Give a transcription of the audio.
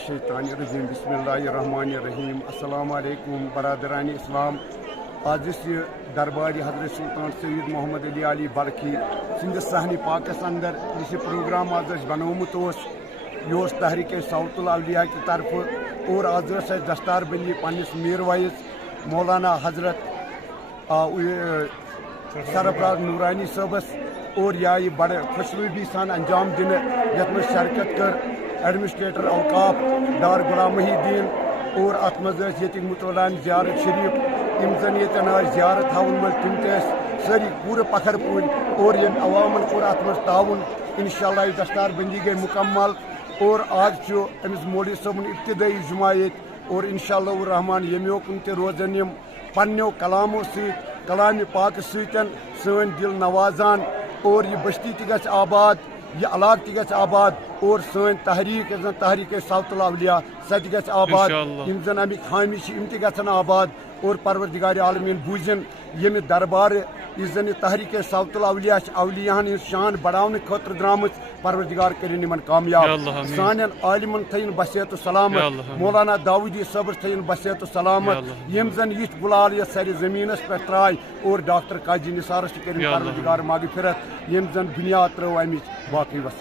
मिनश्शैतानिर्रजीम बिस्मिल्लाहिर्रहमानिर्रहीम अस्सलामु अलैकुम बरादरान इस्लाम। आज दरबारी हजरत सुल्तान सैयद मोहम्मद अली बल्खी सिंदस सहनी पाकस अंदर यह प्रोग्राम आज बनोमुत यह तहरीक सौतुल अवलिया की तरफ और आज दस्तार बंदी पन्निस मीर वाइज मौलाना हजरत सरफराज नूरानी सबस और यह बड़े खुशरूबी सान अंजाम दिन यथ में शिरकत कर एडमिनिस्ट्रेटर अवकाफ डार गुलाम मुहीद्दीन और अत मज मुतवलान ज़ियारत शरीफ यम जन ये ज़ियारत हाउन मल तम सारी पूरे पखर पूर और यम अवामन कोर अत मज ताउन इंशाअल्लाह दस्तार बंदी गई मुकम्मल और आज अमिस मौलवी सबन इब्तिदाई जुमा और इंशाअल्लाह रहमान यमोकुन ते रोजन यम पन्नो कलामों कलाम पाक सन दिल नवाजान और यह बस्ती गछ आबाद यह इलाक गछ आबाद और सन तहरीक सौतुल अवलिया सह गछ आबाद यम जन अमिक हामी यम गन आबाद और परवरदिगार आलमीन बूझन यम दरबार इस जन तहरीक सौतुल अवलिया अवलियाहन शान बढ़ाने खतर द्राम परवरदिगार करिन इमन कामयाब सान आलिमन थन बसियत सलामत मौलाना दाऊदी सब्र थन बसियत सलामत यम जन यथ गुलाल ये सर जमीनस पे त्राय और डॉक्टर काजी निसारस करिन परवरदिगार मागफिरत यम जन बुनियाद त्रो अमिच बाकी वसल्लम।